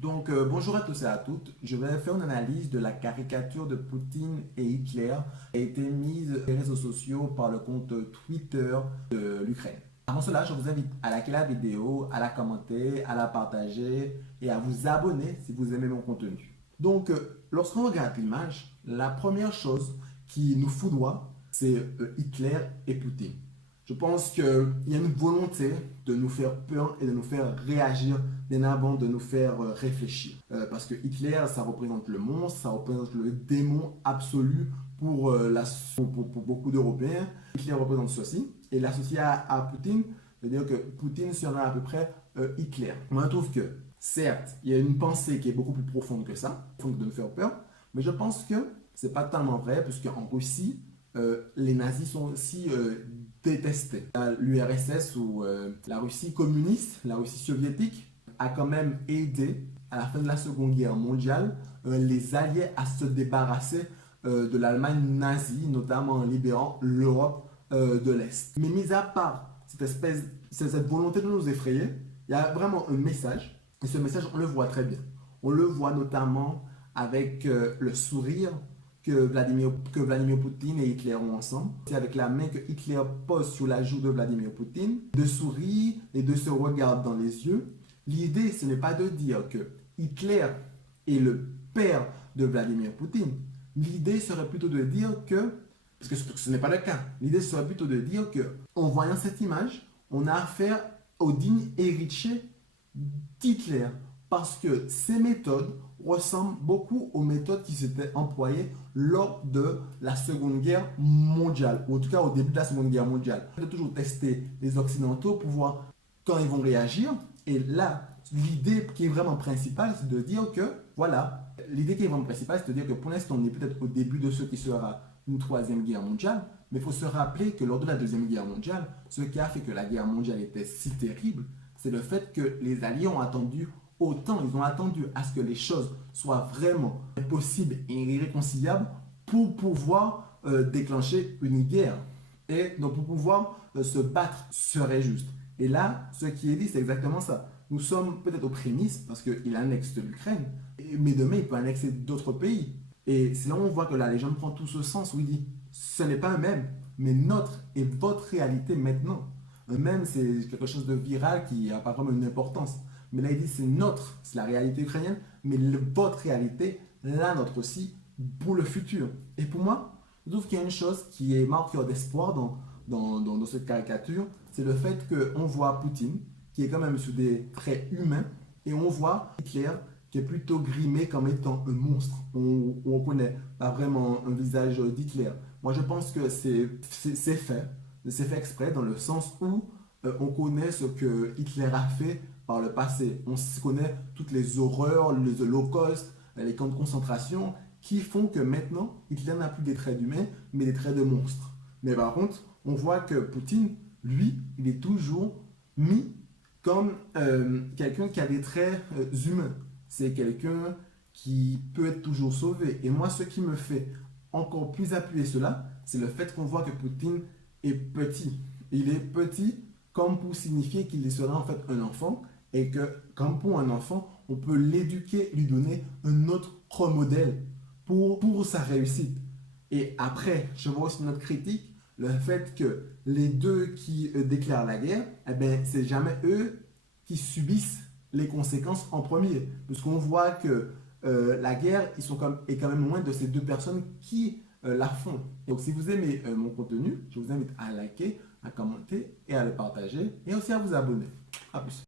Bonjour à tous et à toutes. Je vais faire une analyse de la caricature de Poutine et Hitler qui a été mise sur les réseaux sociaux par le compte Twitter de l'Ukraine. Avant cela, je vous invite à liker la vidéo, à la commenter, à la partager et à vous abonner si vous aimez mon contenu. Lorsqu'on regarde l'image, la première chose qui nous foudroie, c'est Hitler et Poutine. Je pense qu'il y a une volonté de nous faire peur et de nous faire réagir bien avant de nous faire réfléchir. Parce que Hitler, ça représente le monstre, ça représente le démon absolu pour beaucoup d'Européens. Hitler représente ceci. Et l'associer à Poutine, c'est-à-dire que Poutine serait à peu près Hitler. Moi, je trouve que, certes, il y a une pensée qui est beaucoup plus profonde que ça, de nous faire peur, mais je pense que ce n'est pas tellement vrai, puisqu'en Russie, les nazis sont aussi détestés. L'URSS ou la Russie communiste, la Russie soviétique, a quand même aidé à la fin de la Seconde Guerre mondiale les Alliés à se débarrasser de l'Allemagne nazie, notamment en libérant l'Europe de l'Est. Mais mis à part cette volonté de nous effrayer, il y a vraiment un message, et ce message, on le voit très bien. On le voit notamment avec le sourire que Vladimir Poutine et Hitler ont ensemble. C'est avec la main que Hitler pose sur la joue de Vladimir Poutine, de sourire et de se regarder dans les yeux. L'idée, ce n'est pas de dire que Hitler est le père de Vladimir Poutine. L'idée serait plutôt de dire que, parce que ce n'est pas le cas, l'idée serait plutôt de dire que, en voyant cette image, on a affaire au digne héritier d'Hitler. Parce que ces méthodes ressemblent beaucoup aux méthodes qui s'étaient employées lors de la Seconde Guerre mondiale, ou en tout cas au début de la Seconde Guerre mondiale. On doit toujours tester les Occidentaux pour voir quand ils vont réagir. Et là, l'idée qui est vraiment principale, c'est de dire que, voilà, l'idée qui est vraiment principale, c'est de dire que pour l'instant, on est peut-être au début de ce qui sera une troisième guerre mondiale, mais il faut se rappeler que lors de la deuxième guerre mondiale, ce qui a fait que la guerre mondiale était si terrible, c'est le fait que les Alliés ont attendu autant, ils ont attendu à ce que les choses soient vraiment possibles et irréconciliables pour pouvoir déclencher une guerre. Et donc pour pouvoir se battre serait juste. Et là, ce qui est dit, c'est exactement ça. Nous sommes peut-être aux prémices parce qu'il annexe l'Ukraine, mais demain, il peut annexer d'autres pays. Et c'est là où on voit que la légende prend tout ce sens où il dit, ce n'est pas un même, mais notre et votre réalité maintenant. Un même, c'est quelque chose de viral qui n'a pas vraiment une importance. Mais là, il dit c'est notre, c'est la réalité ukrainienne, mais votre réalité, la nôtre aussi, pour le futur. Et pour moi, je trouve qu'il y a une chose qui est marqueur d'espoir dans cette caricature, c'est le fait qu'on voit Poutine, qui est quand même sous des traits humains, et on voit Hitler, qui est plutôt grimé comme étant un monstre. On ne connaît pas vraiment un visage d'Hitler. Moi, je pense que c'est fait exprès dans le sens où on connaît ce que Hitler a fait par le passé. On connaît toutes les horreurs, les holocaustes, les camps de concentration qui font que maintenant, Hitler n'a plus des traits d'humain, mais des traits de monstre. Mais par contre, on voit que Poutine, lui, il est toujours mis comme quelqu'un qui a des traits humains. C'est quelqu'un qui peut être toujours sauvé. Et moi, ce qui me fait encore plus appuyer cela, c'est le fait qu'on voit que Poutine est petit. Il est petit comme pour signifier qu'il sera en fait un enfant et que, comme pour un enfant, on peut l'éduquer, lui donner un autre modèle pour sa réussite. Et après, je vois aussi notre critique, le fait que les deux qui déclarent la guerre, eh bien, c'est jamais eux qui subissent les conséquences en premier. Parce qu'on voit que la guerre est quand même loin de ces deux personnes qui la font. Donc, si vous aimez mon contenu, je vous invite à liker, à commenter et à le partager et aussi à vous abonner. À plus.